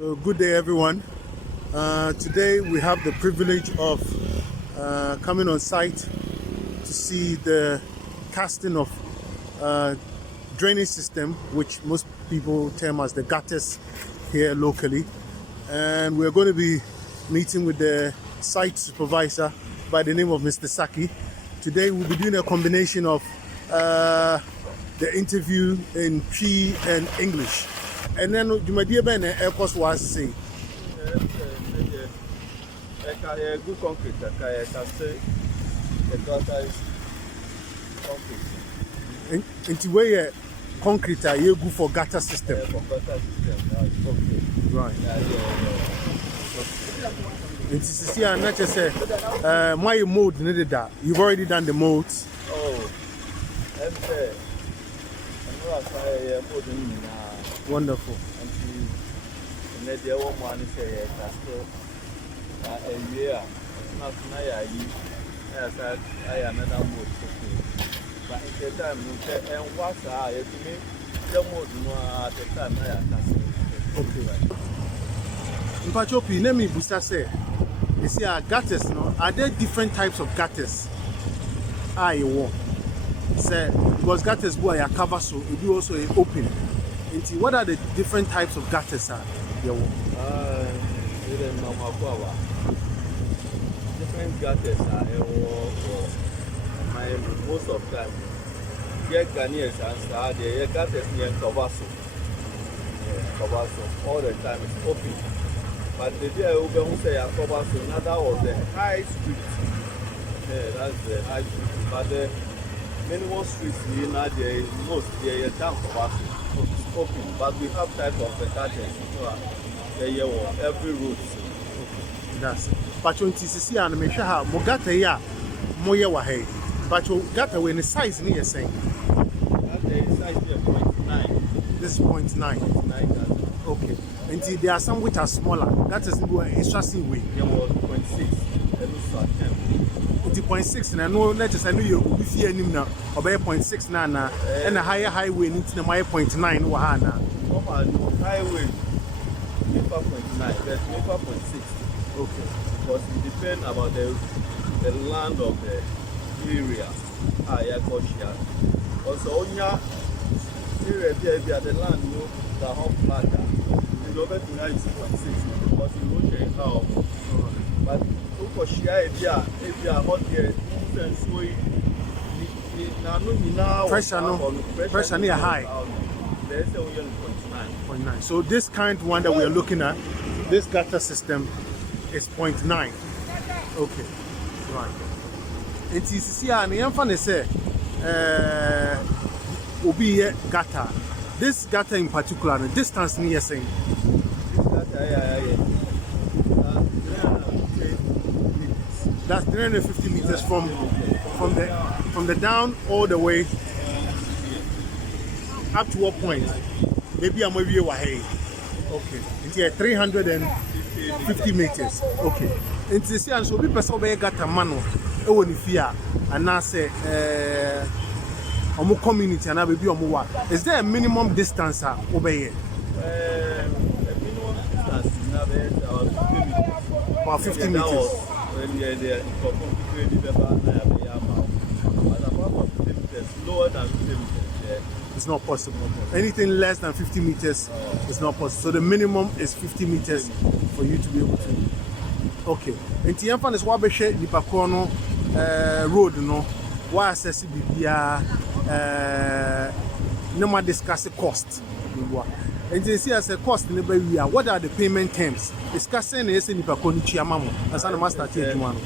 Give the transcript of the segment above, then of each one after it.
So good day everyone. Today we have the privilege of coming on site to see the casting of drainage system, which most people term as the gutters here locally. And we're going to be meeting with the site supervisor by the name of Mr. Saki. Today we'll be doing a combination of the interview in P and English. And then my dear Ben, Air Force was saying, good concrete, I can say the gutter is concrete. into where concrete are you good for gutter system? For gutter system, okay. Right. Yeah. And to see, and not just say, my mold needed that. You've already done the molds. Oh, that's fair. I know Wonderful. And then the other one is a year. Not as I am another mode. But in the time, and what I estimate the mode at the time I am. Okay. In Pachopi, let me booster say, you see, our gutters, no? Are there different types of gutters? I want. Say, because gutters are covered, so it do also open. What are the different types of gutters? Different gutters are most of them. Get Ghanaians and the gutters near Tobasso. All the time is open. But the day who say a Tobasso, another was the high street. That's the high street. But the minimum streets here now, there is most there is down Tobasso. Open, but we have type of the gutters. So every road. That's it. But you see, and make sure how Mogata ya moya wahe. But you gutter when the size near saying. The size here 0.9. This is 0.9. 0.9. Okay. And there are some which are smaller. That is an interesting way. There was 0.6. And also 10. 0.6 and I know let us I know you will be here now or 0.6 nana and a higher highway into the 0.9 wahana. No highway 0.9, that's 0.6. Okay. Because it depends about the land of the area. Also on your area there the land you the whole flatter. It's over to 9.6 because you don't change how. But for share if you are hot here, pressure near high. There's only 0.9. So this kind one that we are looking at, this gutter system is 0.9. Okay, right. And you see, and the infant say, obi gutter. This gutter in particular, the distance near saying. That's 350 meters from the down all the way up to what point? Maybe I'm maybe away. Okay. It's here 350 meters. Okay. And to see and so people say got a mano. E woni fear and now say omo community and be omo. Is there a minimum distance over here? A minimum distance about 50 meters. Lower than 50 meters. It's not possible. Anything less than 50 meters is not possible. So the minimum is 50 meters for you to be able to. Okay. And the infant is what we share the Pacono road, no. Why assess BBA? No more discuss the cost. And they see as a cost in the baby. What are the payment terms? Discussing is in the Pacono Chiamamo. As an master teacher, one.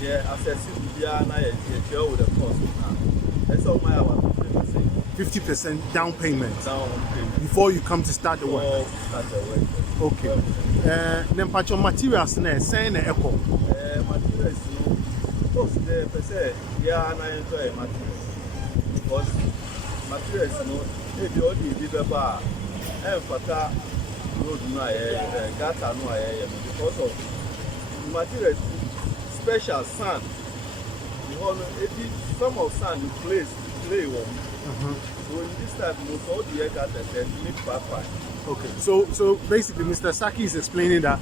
Yeah, assess BBA and I with the cost. That's all my 50% down payment before you come to start the work. Okay. Then patch your materials now, saying echo. Materials, because the person, yeah, and I enjoy materials. Because materials, if you only did a bar, and Fata road, gata, because of materials, special sand. Some of sand you place clay one. So in this type, most all the air gutters they need fine. Okay, so basically, Mr. Saki is explaining that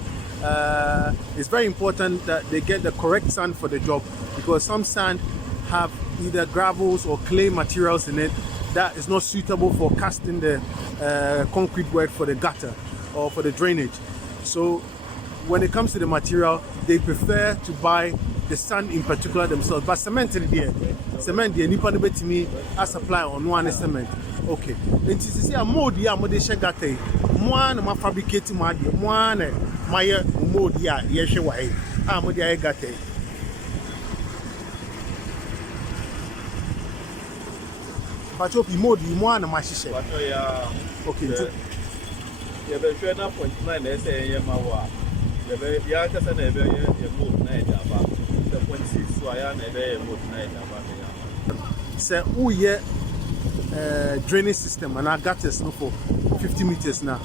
it's very important that they get the correct sand for the job, because some sand have either gravels or clay materials in it that is not suitable for casting the concrete work for the gutter or for the drainage. So when it comes to the material, they prefer to buy the sand in particular themselves. But cement in there, nipa no betimi a supply on one cement. Okay. And to see a mold ya mo de shegate, mo na ma fabricate mo ade, mo na ma ye mold ya ye hwe wa e. A mo de ay gate. But you mold you mo na ma hihye. But ya okay. You be sure na 0.9 say ye ma wa. You be ya ka say na be ye mold na e da ba. The 0.6 so ya na be ye mold na e da ba ya. Say who ye drainage system and our gutters no for 50 meters now.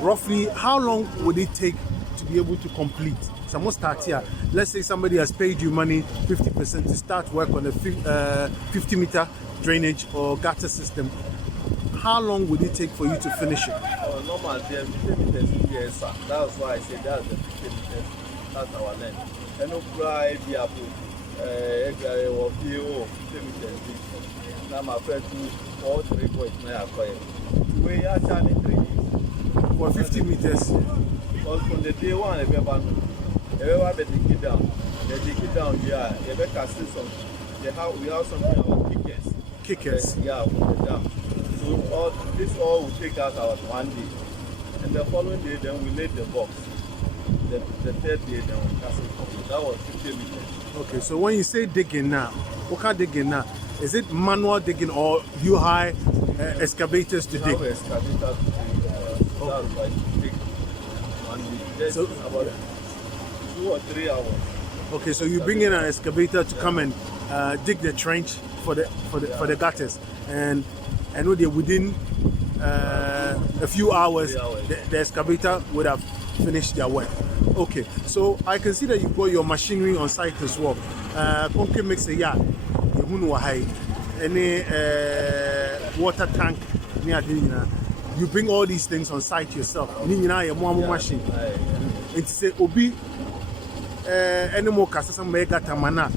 Roughly, how long would it take to be able to complete? So most start here. Let's say somebody has paid you money 50% to start work on a 50-meter drainage or gutter system. How long would it take for you to finish it? Normal, 50 meters yes, that's why I say that's the 50 meters. That's our length. And no cry be up or 50 meters. Now my friend to all 3 points now acquired. We are charging 3 years. For 50 meters. Because from the day one, everyone they dig it down. They dig it down here. They can see some. We have something about kickers. Kickers. Yeah, we put it down. So this all will take us about 1 day. And the following day, then we laid the box. The third day, then we cast it. That was 50 meters. Okay, so when you say digging now, what kind of digging now? Is it manual digging or you hire excavators to dig? Excavators to dig. That's like big. So about 2 or 3 hours. Okay, so you bring in an excavator to come and dig the trench for the gutters, and I know that within a few hours, the excavator would have finished their work. Okay, so I can see that you've got your machinery on site as well. Concrete mixer, yeah. Any water tank, you bring all these things on site yourself. Machine. It's say obi any more cast some mega tamana.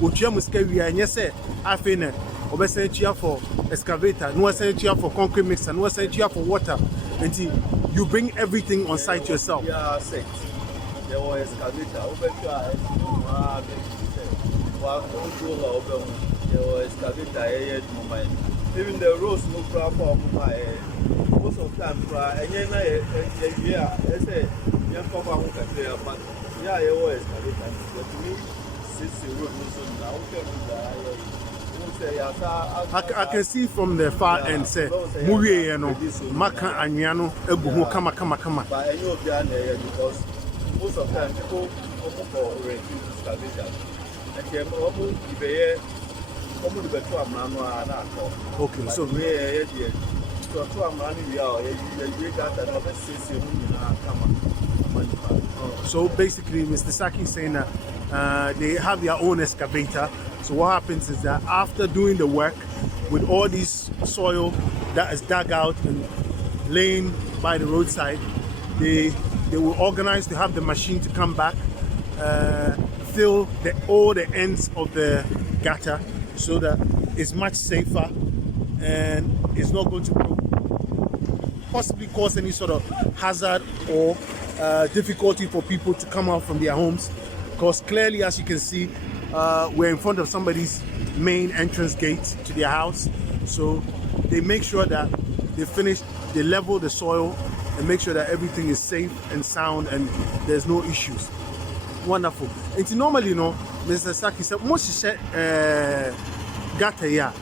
Utia muskewi and yes, I feel obesent for excavator, no sent for concrete mixer, no sent for water. And you bring everything on site yourself. Yeah, set. There was excavator, even the roads no problem most of the time and yeah, I say young papa who can clear, but yeah, you always but to me, since the road I can see from the far end say Muye Maka Anyano Ebu kama but I know behind there because most of the time people come for renting excavator. Okay, so so basically Mr. Saki is saying that they have their own excavator. So what happens is that after doing the work with all this soil that is dug out and laying by the roadside, they will organize to have the machine to come back, fill all the ends of the gutter so that it's much safer and it's not going to possibly cause any sort of hazard or difficulty for people to come out from their homes, because clearly, as you can see, we're in front of somebody's main entrance gate to their house. So they make sure that they level the soil and make sure that everything is safe and sound and there's no issues. Wonderful. And normally, you know, Mr. Saki said, most gutter here,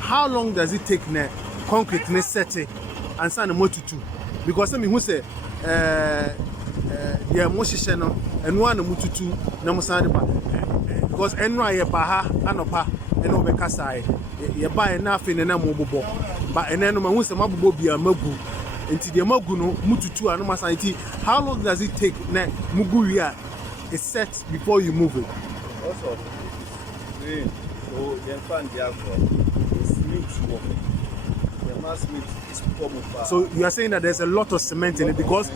how long does it take na concrete ne set and sign a motutu? Because I mean, who say, yeah, most no and one mututu na musani ba because enra ye baha anopa eno be kasai ye buy nothing na mobobo but eneno ma hu se mabobo bia magu enti de magu no mututu anu masanti. How long does it take na mugu wi is set before you move it? Also, so you find the So you are saying that there's a lot of cement in it because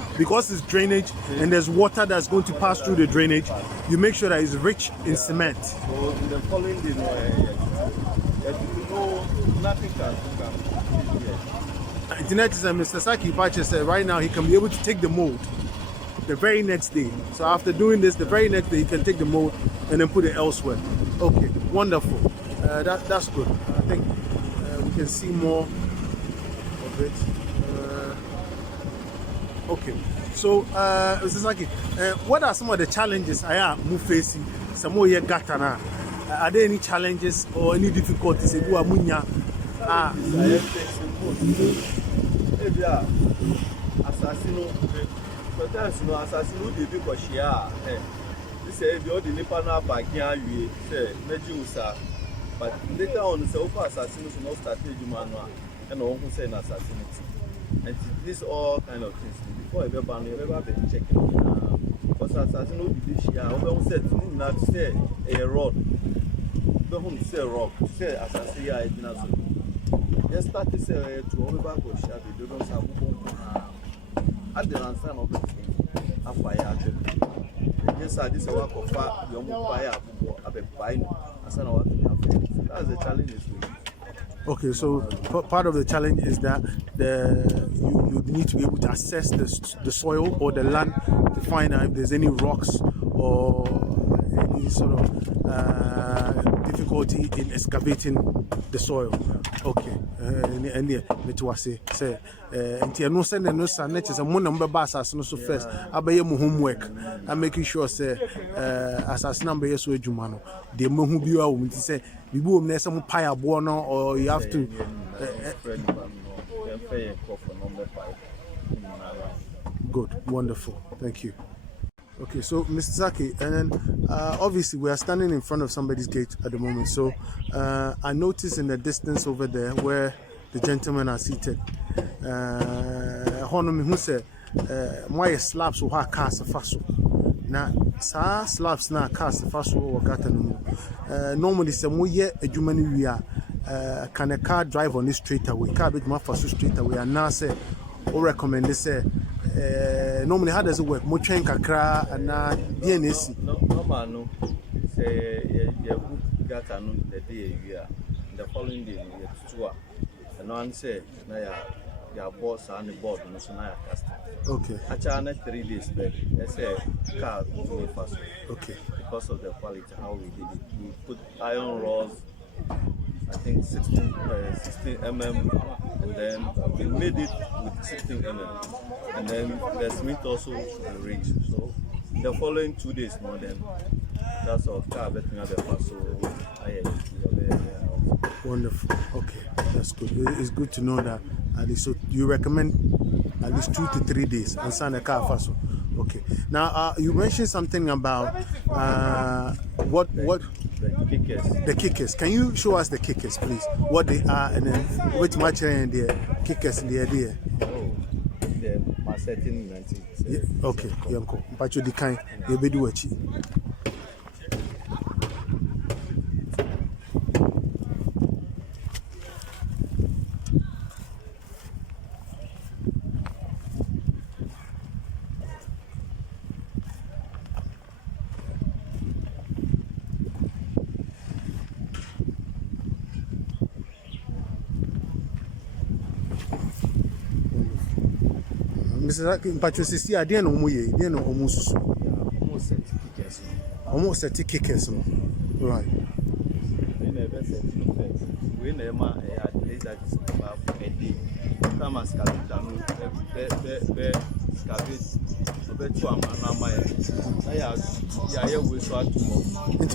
it's drainage and there's water that's going to pass through the drainage. You make sure that it's rich in cement. So in the following day, nothing can Internet is Mr. Saki Pache said right now he can be able to take the mold the very next day. So after doing this, the very next day he can take the mold and then put it elsewhere. Okay, wonderful. That's good. I think we can see more of it. Okay, so Mr. Saki, what are some of the challenges I am facing? Some more here gatana. Are there any challenges or any difficulties? Assassino, sometimes no assassino dey be koshia. This say the old nipa na bagia we say meji usa. But later on say ofa assassino so not start ejuma no and no who say na assassinity. And this all kind of things before ever ban ever be checking. Because assassino dey shia, we say na say a road. We who say rock, say assassin ya ejina so. Yes, start to say to all back or shabby, they don't have at the answer of a fire actually. Yes, I this work of fire, young fire, a bit fine, as I know what that's the challenge. Okay, so part of the challenge is that you need to be able to assess the soil or the land to find out if there's any rocks or any sort of difficulty in excavating the soil. Okay, and yeah, me was say until no send no son net is a mon number bass as no so first. I buy your homework. I'm making sure say as number yes we jumano. The mo who be our woman say we boom near some pie bono or you have to good, wonderful, thank you. Okay, so Mr. Zaki, and then obviously we are standing in front of somebody's gate at the moment. So I noticed in the distance over there where the gentlemen are seated, who said, "My slabs will have cast a faso." Now, slabs now cast a faso or gata. Normally, some way a human we are can a car drive on this straight away? Car bit my faso straight away, and now say, or recommend they say. Normally, how does it work? Mochain kakra and DNS. No, man, no. Say, you got a the day year. The following day, you get to and one say, your boss and the board, and so now cast. Okay. I charge 3 days back. I say, car to me first. Okay. Because of the quality, how we did it. We put iron rods, I think 16 mm, and then we made it with 16 mm. And then the cement also should be rich. So the following 2 days more than that's all car betting at the first. So wonderful. Okay, that's good. It's good to know that at least so you recommend at least 2 to 3 days and sign a car first. Okay. Now you mentioned something about what the kickers. The kickers. Can you show us the kickers, please? What they are and then which material and the kickers in the idea? My setting 19. Yeah, okay, Yanko. But you decline, you be do it. Mr. Patricia, I didn't know you, didn't know almost set kickers. Right. We never had that about a day. Thomas Capitano,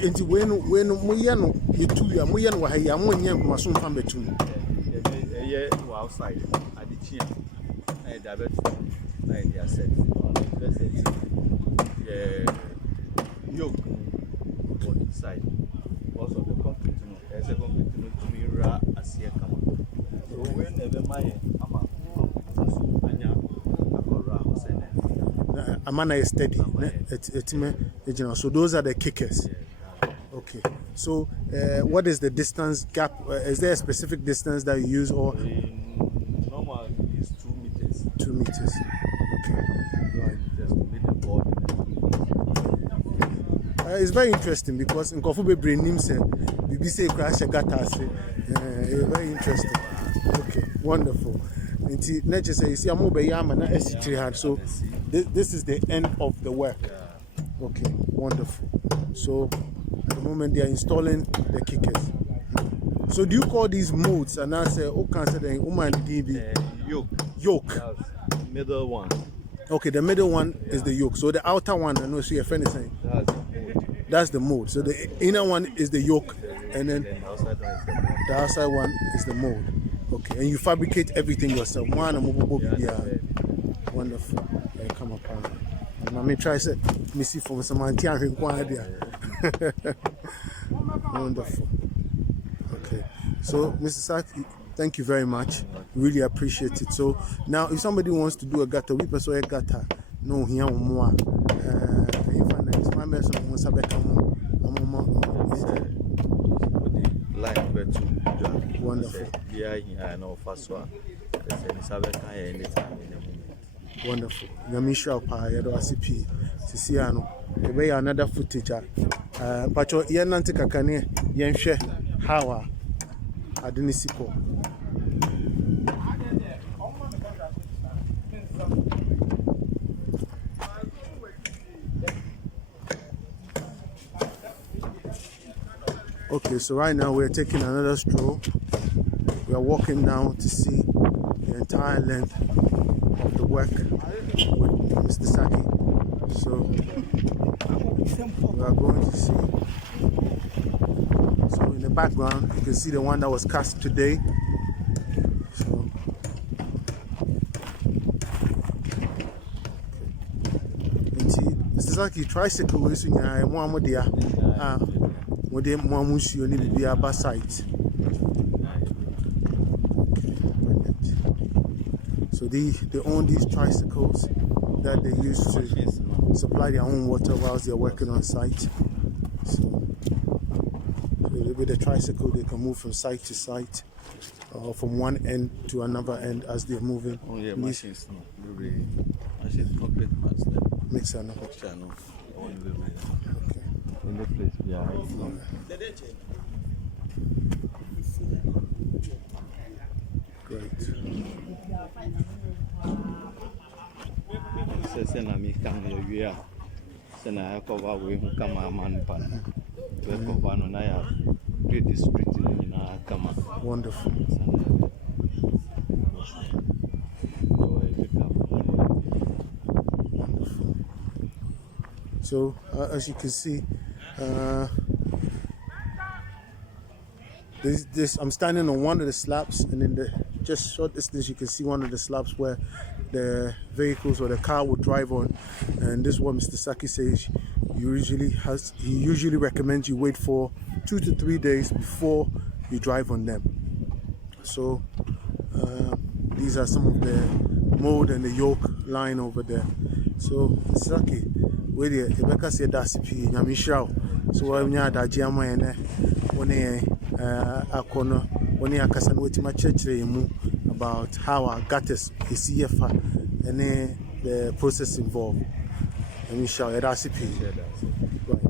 into when we are you two, we are why I'm one young Mason from between. Outside at the chin. I diabetes. I said, yoke on inside. Also, the concrete as a concrete to be raw as here come. So, whenever my Amana is steady. So, those are the kickers. Okay. So what is the distance gap? Is there a specific distance that you use, or normal is 2 meters. 2 meters? Okay, right. Just to make the board. It's very interesting because in Kofu brain name say BBC crash a gata say very interesting. Okay, wonderful. Until nature say you see I'm over yama na S3 hand. So this is the end of the work. Okay, wonderful. So at the moment they are installing the kickers. So do you call these modes and I say oh can say the woman DB yoke? That's middle one. Okay, the middle one is the yoke. So the outer one, I know see your friend is saying. That's the mold. So the inner one is the yoke, and then the outside one is the mold. the outside one is the mold. Okay, and you fabricate everything yourself. One wonderful. Come upon. And I may try to see from some idea. Wonderful. Okay, so Mr. Saki, thank you very much. Really appreciate it. So now, if somebody wants to do a gutter, we pursue a gutter. No, here more. Wonderful. Wonderful. Yamisha pa ya do asipi. Sisi ano. Ebe ya another footage. Pacho ye nante kakane yenhwe hawa adini sipo. Okay, so right now we're taking another stroll. We are walking down to see the entire length of the work with Mr. Saki. So we are going to see. So in the background, you can see the one that was cast today. So Mr. Saki, tricycle is in one more there. They so they own these tricycles that they use to supply their own water whilst they're working on site. So with the tricycle they can move from site to site, or from one end to another end as they're moving. Oh yeah, machines. Machines concrete mixer no. In the place, yeah. Great. Send me come here. Send I cover we who come a man pan. We cover no na great district in Kama. Wonderful. So as you can see, this I'm standing on one of the slabs, and in the just short distance you can see one of the slabs where the vehicles or the car would drive on. And this is what Mr. Saki says he usually recommends you wait for 2 to 3 days before you drive on them. So these are some of the mold and the yoke line over there. So Mr. Saki, where the Rebecca said that's P. Yamisha. So I'm near that Giamma Akono, when I can wait my church about how our gutters is here and the process involved. Yamisha, that's P. Right.